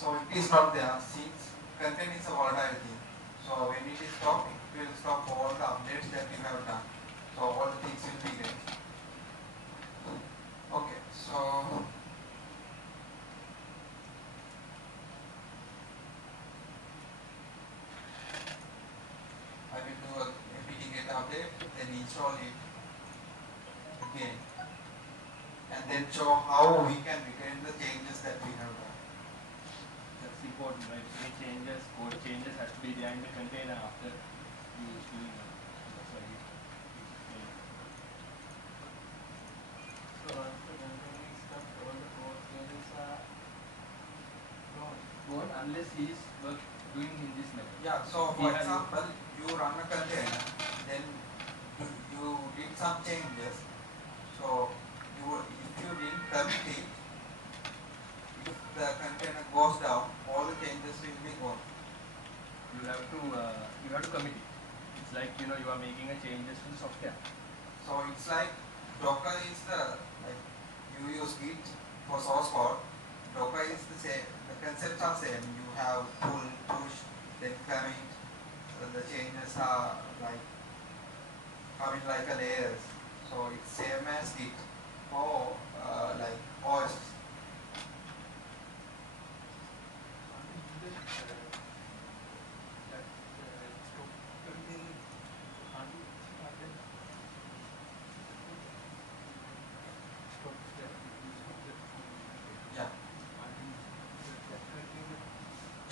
So it is not there since content is a volatile thing. So when it is stopped, it will stop all the updates that you have done. So all the things will be there. Okay, so I will do a apt get update, then install it again, and then show how we can retain the changes that we have done. That's important, right? Any changes, code changes has to be behind the container after you doing it. That's why So once the container is stopped, all the code changes are gone unless he is doing in this method. Yeah, so for example, you run a container, then you did some changes. So if you didn't commit it, if the container goes down, all the changes will be gone. You have to commit it. It's like you are making a changes to the software. So it's like Docker is like you use Git for source code. Docker is the same. The concepts are same. You have pull, push, then commit. So the changes are like coming like a layers. So it's same as Git for like OS.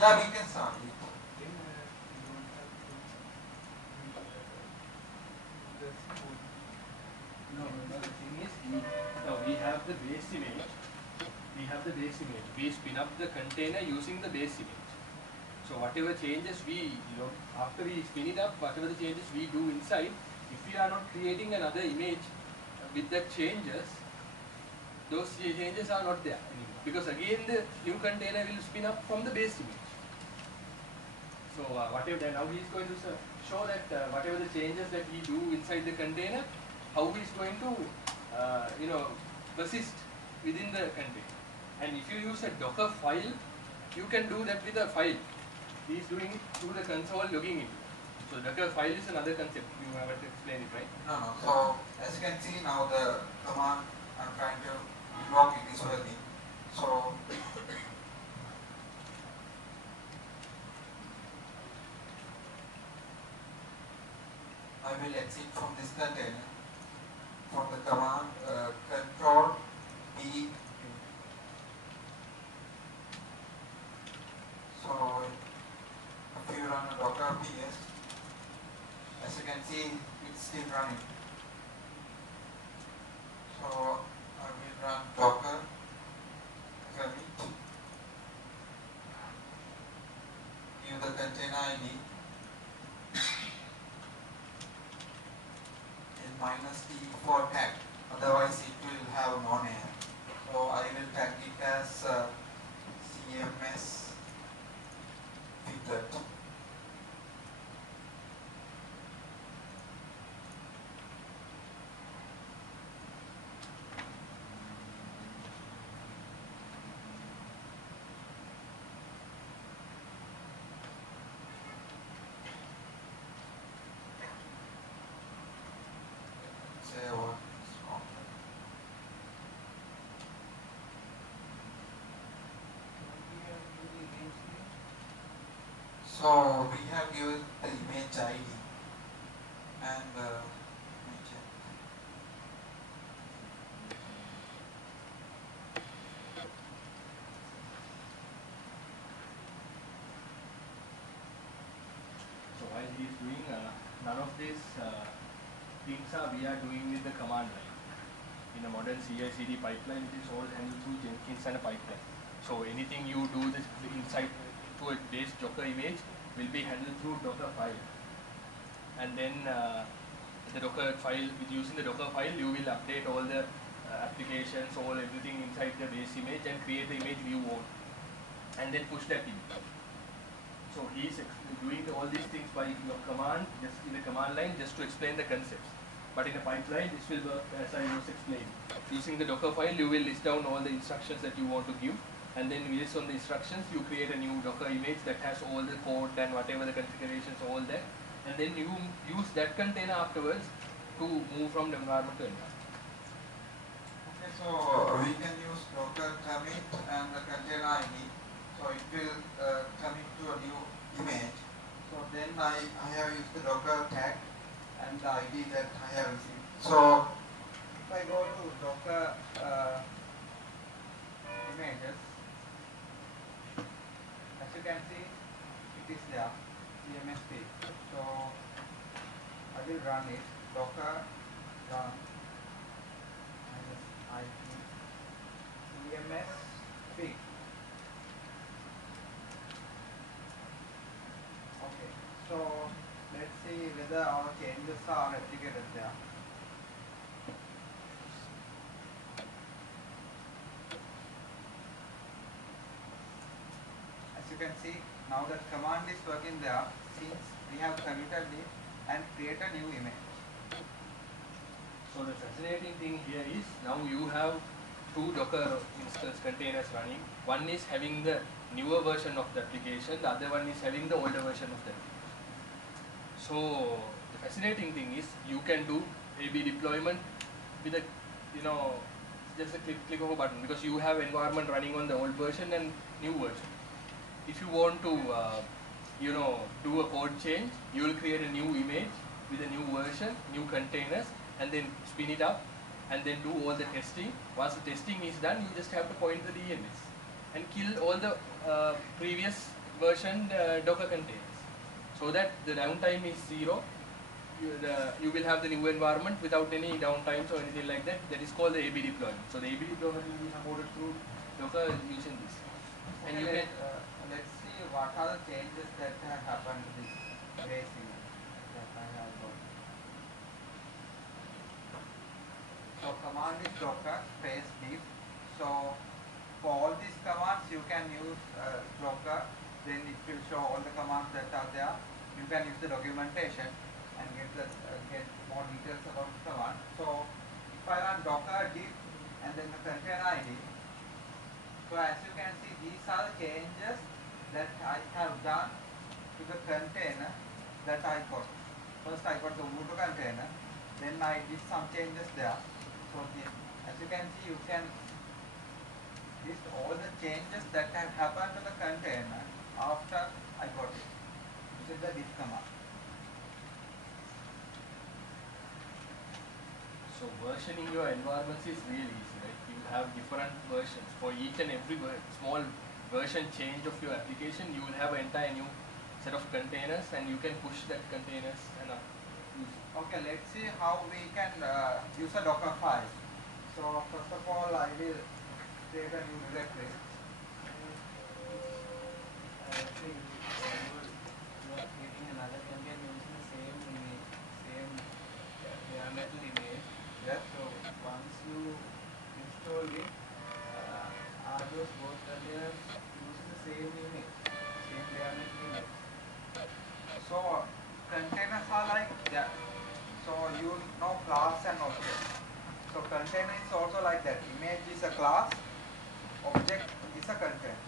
Yeah, we can start it. No, the thing is, we have the base image. We spin up the container using the base image. So whatever changes after we spin it up, whatever the changes we do inside, if we are not creating another image with the changes, those changes are not there anymore. Because again, the new container will spin up from the base image. So whatever now he is going to show that whatever the changes that we do inside the container, how he is going to persist within the container. And if you use a Docker file, you can do that with a file. He is doing it through the console, logging it. So Docker file is another concept. You have to explain it, right? No. So as you can see now, the command I'm trying to invoke it is working. So I will exit from this container from the command control B. So if you run a Docker PS, as you can see, it's still running. So I will run Docker commit, give the container ID and -t for tag, otherwise it will have non-error. So I will tag it as CMS Techtalk. So we have given the image ID and So while he is doing, none of these things we are doing with the command line. In a modern CI/CD pipeline, it is all handled through Jenkins and a pipeline. So anything you do inside to a base Docker image will be handled through Docker file. And then the Docker file, using the Docker file, you will update all the applications, everything inside the base image and create the image you want. And then push that in. So he is doing all these things by your command, just in the command line, just to explain the concepts. But in a pipeline, this will work as I was explaining. Using the Docker file, you will list down all the instructions that you want to give, and then based on the instructions you create a new Docker image that has all the code and whatever the configurations, all that, and then you use that container afterwards to move from the environment to environment. Okay, so we can use Docker commit and the container ID. So it will commit to a new image. So then I have used the Docker tag and the ID that I have received. So if I go to Docker images, as you can see, it is there, CMS page. So I will run it, Docker run -IP CMS page. Okay, so let's see whether our changes are replicated there. As you can see, now that command is working there, since we have committed it and create a new image. So the fascinating thing here is now you have two Docker instance containers running. One is having the newer version of the application, the other one is having the older version of the application. So the fascinating thing is you can do A/B deployment with a, just a click of a button, because you have environment running on the old version and new version. If you want to do a code change, you will create a new image with a new version, new containers, and then spin it up and then do all the testing. Once the testing is done, you just have to point the DNS and kill all the previous version Docker containers, so that the downtime is zero. You will have the new environment without any downtimes or anything like that. That is called the A/B deployment. So the A/B deployment will be supported through Docker using this. And Okay, you can let's see what are the changes that have happened to this base image that I have got. So command is Docker space diff. So for all these commands you can use Docker. Then it will show all the commands that are there. You can use the documentation and get more details about the command. So if I run Docker diff and then the container ID. So as you can see, these are the changes that I have done to the container that I got. First I got the Ubuntu container, then I did some changes there. So as you can see, you can list all the changes that have happened to the container after I got it. This is the diff command. So versioning your environments is really easy, right? You have different versions for each and every small version change of your application. You will have an entire new set of containers, and you can push that containers and use it. Okay, let's see how we can use a Docker file. So first of all, I will create a new directory. Actually, you are creating another campaign using the same image, same bare metal image. Yes. So once you install it, are those both containers using the same image, same bare metal image? So containers are like that. So you know class and object. So container is also like that. Image is a class, object is a container.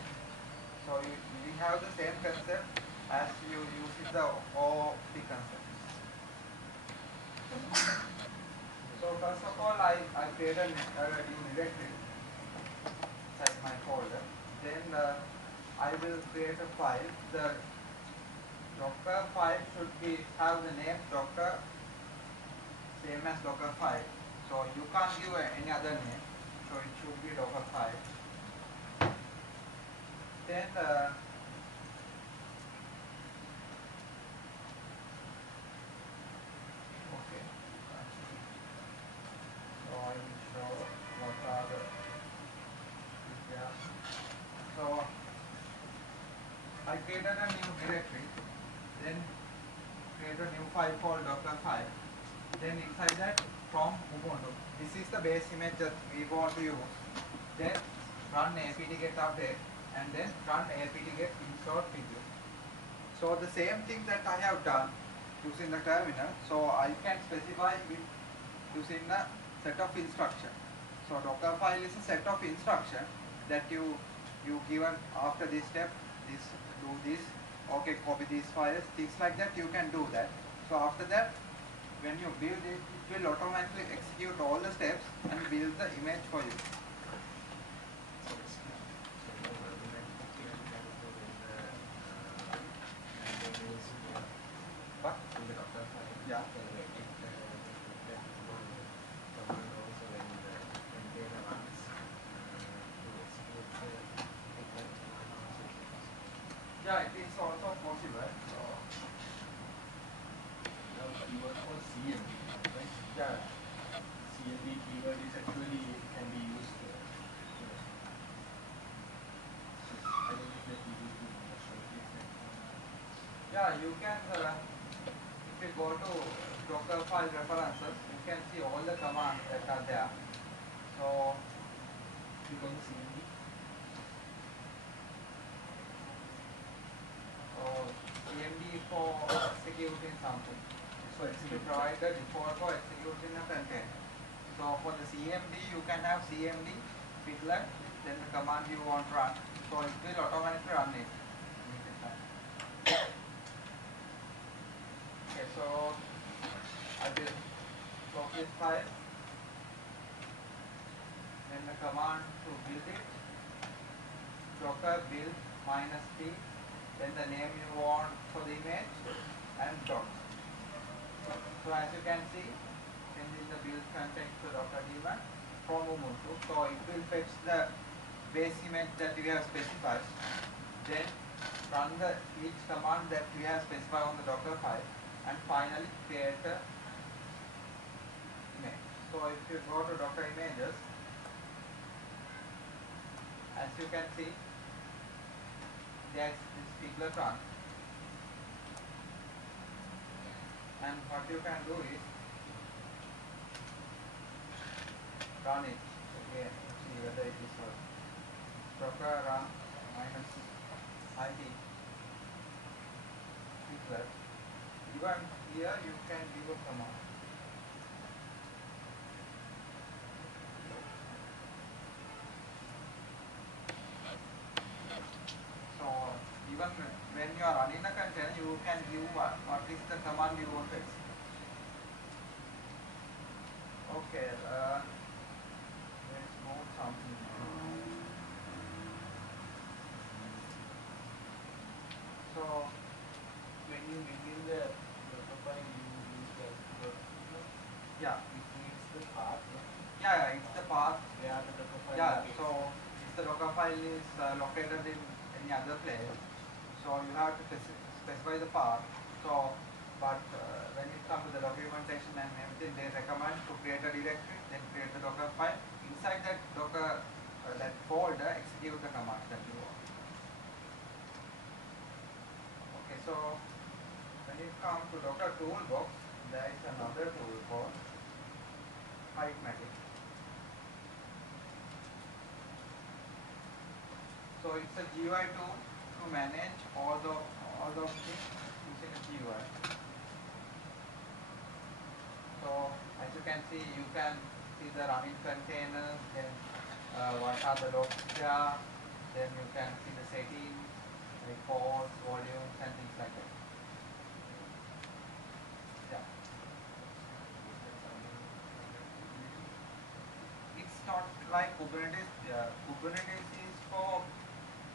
So we have the same concept as you use in the OOP concept. So first of all, I create a new directory inside my folder. Then I will create a file. The Docker file should have the name Docker CMS Docker file. So you can't give any other name. So it should be Docker file. Then okay. So I will show what are the yeah. So I created a new directory. Then create a new file called Docker file. Then inside that, from Ubuntu, this is the base image that we want to use. Then run apt-get update and then run apt-get install preview. So the same thing that I have done using the terminal, so I can specify it using a set of instructions. So Docker file is a set of instructions that you you given after this step, this, do this, okay, copy these files, things like that, you can do that. So after that, when you build it, it will automatically execute all the steps and build the image for you. What? Yeah. Yeah, it is also possible. So, keyword for CMD, right? yeah. CMD keyword is actually can be used. I don't think that we will do much of it. Yeah, you can, if you go to Docker file references, you can see all the commands that are there. So, Click on the CMD. CMD is for executing something. So To provide the default for executing a container. So for the CMD, you can have CMD, fitlet, then the command you want to run. So it will automatically run it. Okay, so I will copy this file. Then the command to build it, docker build -t, then the name you want for the image, and dot. So as you can see, changing the build context to docker daemon from Ubuntu. So it will fetch the base image that we have specified. Then run the each command that we have specified on the docker file, and finally create a image. So if you go to docker images, as you can see, there is this particular run. And what you can do is run it again, see whether it is working. Docker run -it particular. Even here you can give a command. So even when you are running a container, you can give what is the command you want to execute. Okay, let's move something. So When you begin the profile, you use the yeah, it needs the path. yeah, it's the path. Where the profile Yeah, locates. so if the Docker file is located in any other place, so you have to specify the path. So, but when it comes to the documentation and everything, they recommend to create a directory, then create the Docker file. Inside that Docker, that folder, execute the command that you want. Okay, so when it comes to Docker toolbox, there is another tool called Hypematic. So it's a GUI tool to manage all those things using a GUI. So as you can see the running containers, then what are the logs there, then you can see the settings, like ports, volumes, and things like that. Yeah. It's not like Kubernetes. Kubernetes is for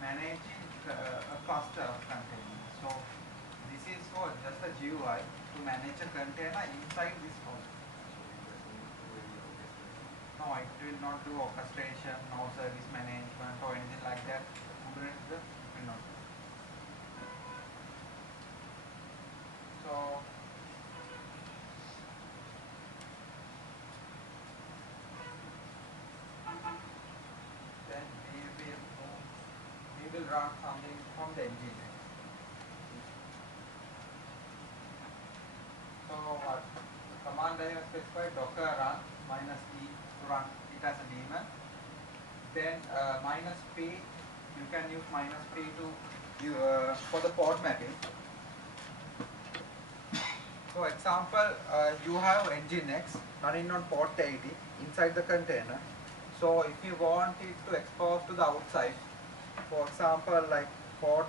managing a cluster of containers. So this is for just a GUI to manage a container inside this host. No, it will not do orchestration, no service management or anything like that. Kubernetes will not do. So then we will run something from the engine. So what? The command I have specified docker run -e to run it as a daemon. Then -p, you can use -p to for the port mapping. So example, you have Nginx running on port 80 inside the container. So if you want it to expose to the outside, For example, like port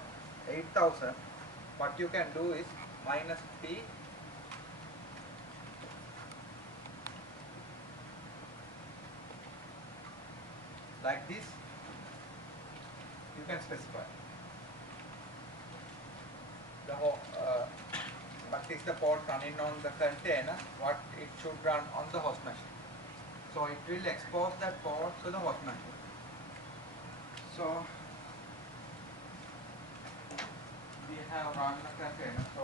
8000, what you can do is minus P like this, you can specify the whole, what is the port running on the container, what it should run on the host machine. So it will expose that port to the host machine. So we have run the container, so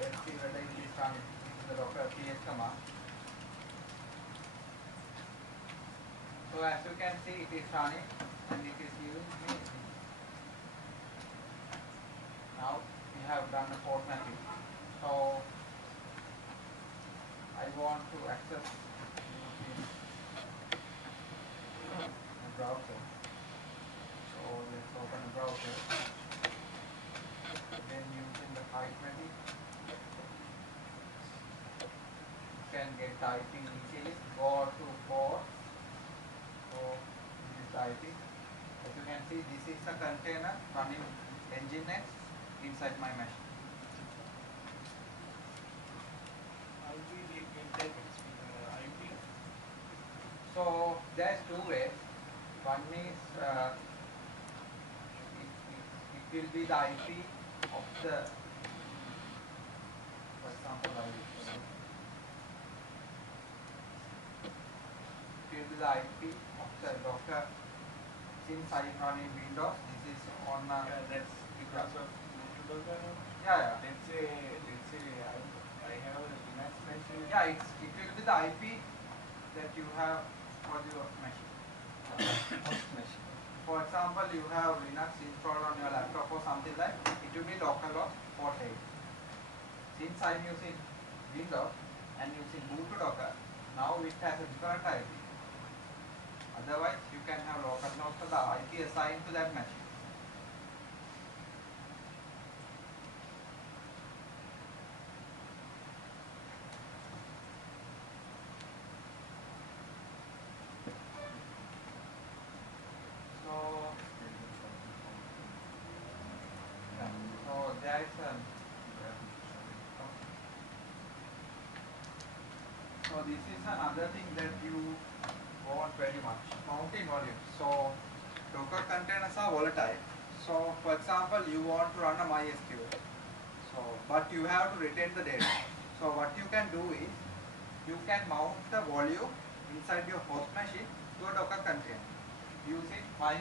let's see whether it is running. This is the Docker ps command. So as you can see, it is running and it is giving me. Now we have done the port mapping. So I want to access using a browser. So let's open a browser. Then using the height method, you can get the IP easily. Go to port. So this is the IP. As you can see, this is a container running Nginx inside my machine. IP. So there's two ways. One is it will be the IP of the, for example, it will be the IP of the Docker. Since I am running Windows, this is on That's because of Docker. yeah. Let's say I have a Linux machine. Yeah, it will be the IP that you have for your machine. Host machine. For example, you have Linux installed on your laptop or something like, it will be localhost 48. Since I am using Windows and using bootloader, now it has a different IP. Otherwise, you can have localhost to the IP assigned to that machine. So there is a. So this is another thing that you want very much. Mountain volume. So Docker containers are volatile. So for example, you want to run a MySQL. So but you have to retain the data. So what you can do is you can mount the volume inside your host machine to a Docker container using -v.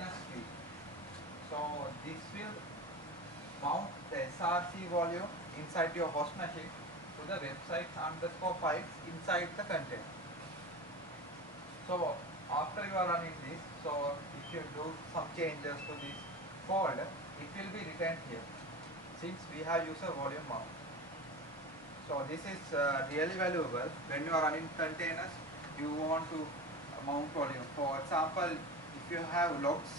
So this will mount the src volume inside your host machine to the websites underscore files inside the container. So after you are running this, so if you do some changes to this folder, it will be retained here since we have user volume mount. So this is really valuable when you are running containers. You want to mount volume. For example, if you have logs,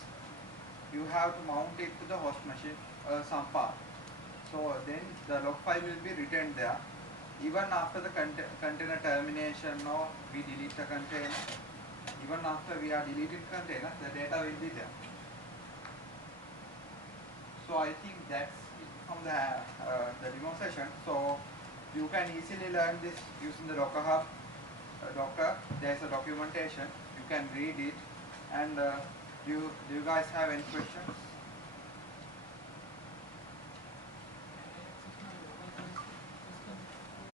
you have to mount it to the host machine some path. So then the log file will be retained there. Even after the container termination or we delete the container, even after we are deleted container, the data will be there. So I think that's it from the demo session. So you can easily learn this using the Docker Hub. Docker, there's a documentation. You can read it. And do you guys have any questions?